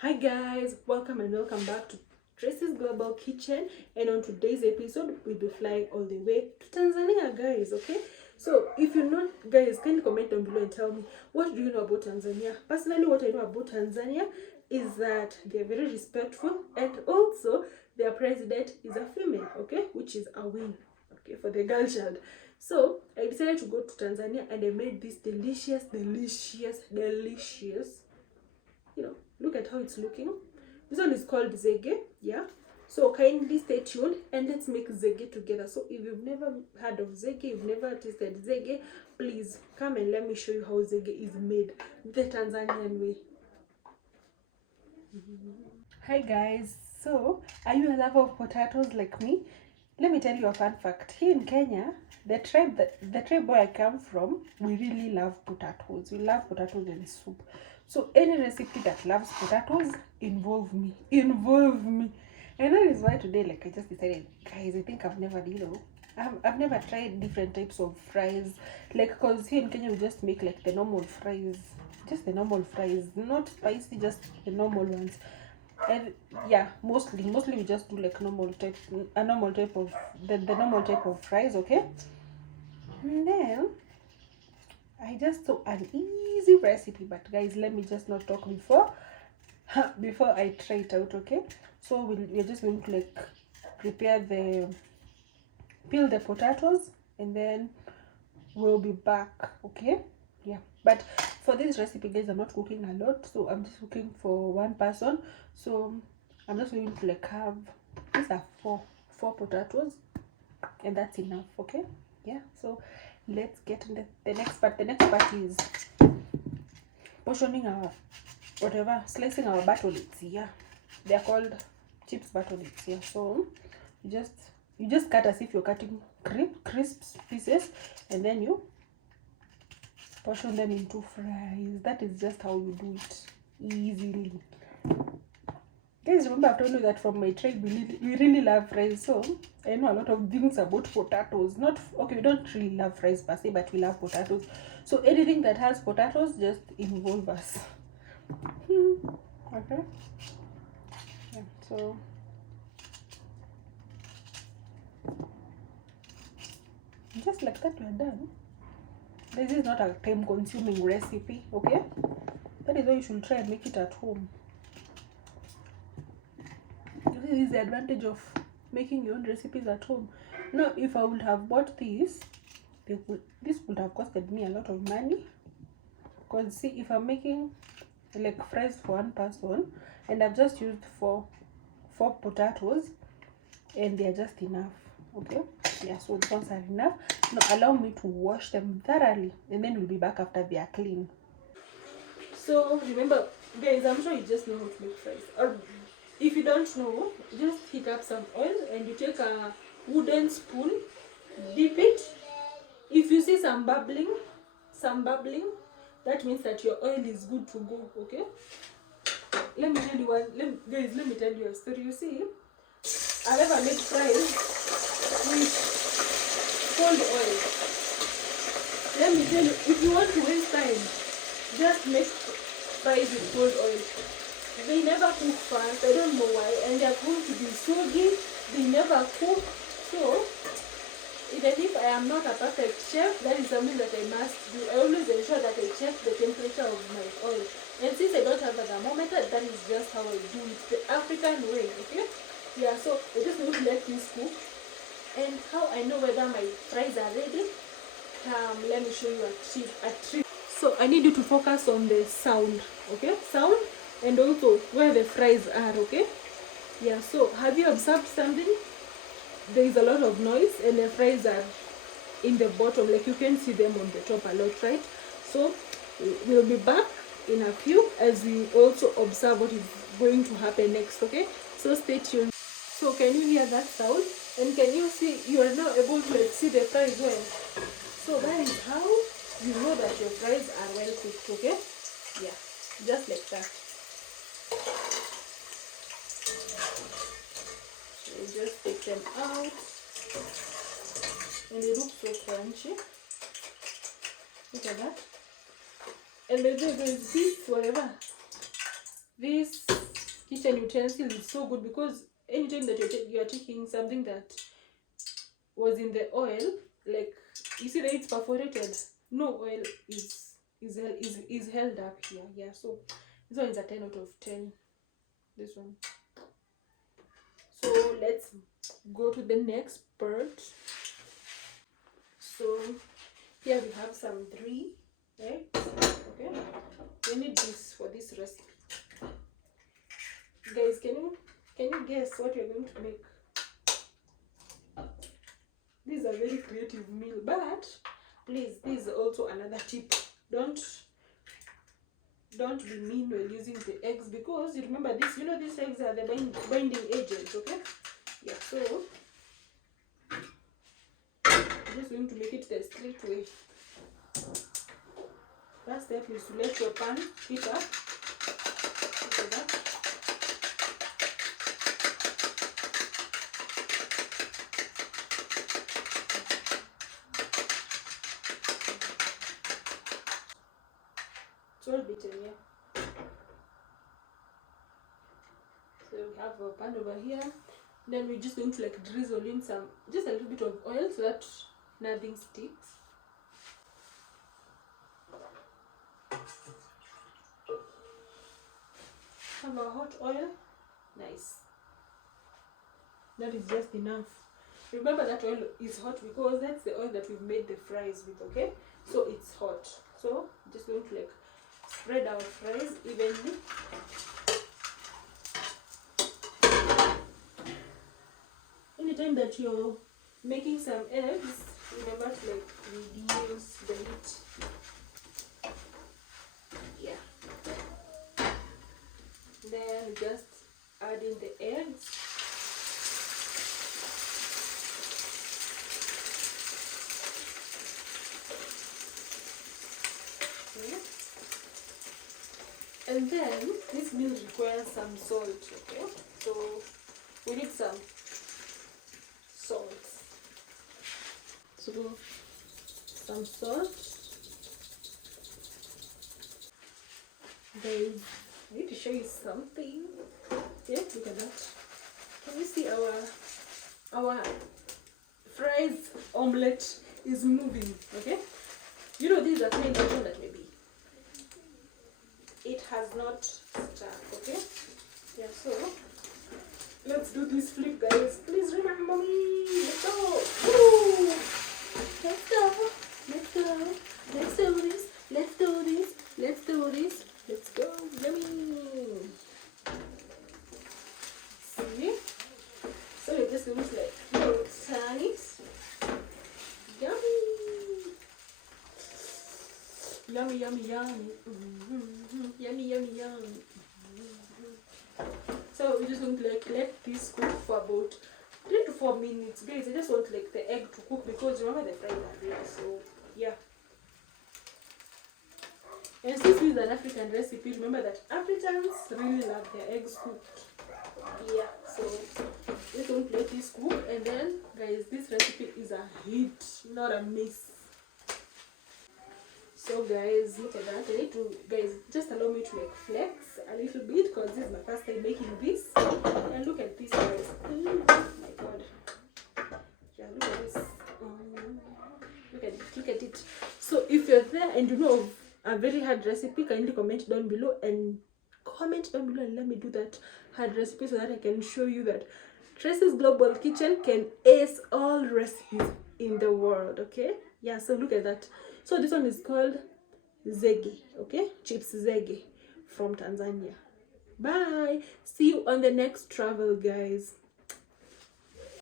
Hi guys, welcome back to Tracy's Global Kitchen, and on today's episode we'll be flying all the way to Tanzania, guys. Okay, so if you know, guys, can you comment down below and tell me what do you know about Tanzania? Personally, what I know about Tanzania is that they're very respectful, and also their president is a female, okay, which is a win, okay, for the girl child. So I decided to go to Tanzania and I made this delicious, look at how it's looking. This one is called ZEGE, yeah. So kindly stay tuned and let's make ZEGE together. So if you've never heard of ZEGE, you've never tasted ZEGE, please come and let me show you how ZEGE is made the Tanzanian way. Hi guys, so are you a lover of potatoes like me? Let me tell you a fun fact. Here in Kenya, the tribe where I come from, we really love potatoes. We love potatoes in soup. So any recipe that loves potatoes, involve me. And that is why today, like, I just decided, guys, I think I've never never tried different types of fries. Like, cause here in Kenya we just make like the normal fries. Just the normal fries, not spicy, just the normal ones. And yeah, mostly we just do like normal type of the normal type of fries, okay. And then I just saw an easy recipe, but guys, let me just not talk before I try it out, okay. So we're just going to like peel the potatoes, and then we'll be back, okay. Yeah, but for this recipe, guys, I'm not cooking a lot, so I'm just cooking for one person. So I'm just going to like have, these are four potatoes, and that's enough, okay. Yeah, so let's get into the next part. The next part is portioning our slicing our batolets. Yeah, they're called chips batolets. Yeah, so you just cut as if you're cutting crisp pieces, and then you portion them into fries. That is just how you do it easily. Guys, remember I've told you that from my tribe we really love fries. So I know a lot of things about potatoes. We don't really love fries per se, but we love potatoes. So anything that has potatoes, just involve us. Okay. Yeah, so just like that, we're done. This is not a time-consuming recipe, okay? That is why you should try and make it at home. This is the advantage of making your own recipes at home. Now, if I would have bought this would have costed me a lot of money. Because see, if I'm making like fries for one person, and I've just used four potatoes, and they're just enough, okay. Yeah, so these ones are enough. Now allow me to wash them thoroughly, and then we'll be back after they are clean. So remember, guys, I'm sure you just know how to make fries, or if you don't know, just heat up some oil and you take a wooden spoon, dip it. If you see some bubbling, that means that your oil is good to go, okay. Let me tell you a story. You see, I never made fries with cold oil. Let me tell you, if you want to waste time, just make fries with cold oil. They never cook fast, I don't know why, and they are going to be soggy. They never cook. So even if I am not a perfect chef, that is something that I must do. I always ensure that I check the temperature of my oil. And since I don't have a thermometer, that is just how I do it, the African way, okay? Yeah, so I just need to let this cook. And how I know whether my fries are ready, let me show you a trick. So I need you to focus on the sound, okay? Sound, and also where the fries are, okay. Yeah, so have you observed something? There is a lot of noise and the fries are in the bottom, like you can see them on the top a lot, right? So we'll be back in a few as we also observe what is going to happen next, okay. So stay tuned. So can you hear that sound, and can you see you are now able to see the fries well? So that is how you know that your fries are well cooked, okay. Yeah, just like that. So just take them out, and they look so crunchy. Look at that. And there's this kitchen utensil is so good, because anytime that you are taking something that was in the oil, like you see that it's perforated, no oil is held up here. Yeah, so this one is a 10 out of 10, this one. So let's go to the next part. So here we have some 3 eggs. Okay, we need this for this recipe. Guys, can you guess what you're going to make? This is a very creative meal, but please, this is also another tip. Don't be mean while using the eggs, because you remember this, you know, these eggs are the binding agents. Okay, yeah, so I'm just going to make it the straight way. First step is to let your pan heat up. Okay, that. It's all beaten, yeah. So we have a pan over here. Then we're just going to like drizzle in just a little bit of oil so that nothing sticks. Have a hot oil. Nice. That is just enough. Remember that oil is hot because that's the oil that we've made the fries with, okay? So it's hot. So just going to like spread our fries evenly. Anytime that you're making some eggs, remember to like reduce the heat. Yeah. Then just add in the eggs. Okay. And then this meal requires some salt, okay? So we need some salt. So some salt. Then I need to show you something. Yeah, look at that. Can you see our fries omelette is moving? Okay. You know, this is a kind of one that maybe it has not stuck. Okay. Yeah. So let's do this flip, guys. Please remember me. Let's go. Woo! Let's go. Let's go. Let's do this. Let's do this. Let's do this. Let's go. Yummy. See? So you're just going to like turn it. Yummy. Yummy, yummy, yummy. Yummy, yummy, yummy. So we're just going to like let this cook for about 3 to 4 minutes. Guys, I just want like the egg to cook because remember the fries are ready. So yeah. And since this is an African recipe, remember that Africans really love their eggs cooked. Yeah, so we're going to let this cook, and then guys, this recipe is a hit, not a miss. So guys, look at that. I need to, guys, just allow me to like flex a little bit because this is my first time making this. And look at this, guys. Oh my god. Yeah, look at this. Look at it, look at it. So if you're there and you know of a very hard recipe, kindly comment down below and let me do that hard recipe so that I can show you that Tracy's Global Kitchen can ace all recipes in the world. Okay, yeah, so look at that. So this one is called ZEGE, okay, chips ZEGE from Tanzania. Bye, see you on the next travel, guys.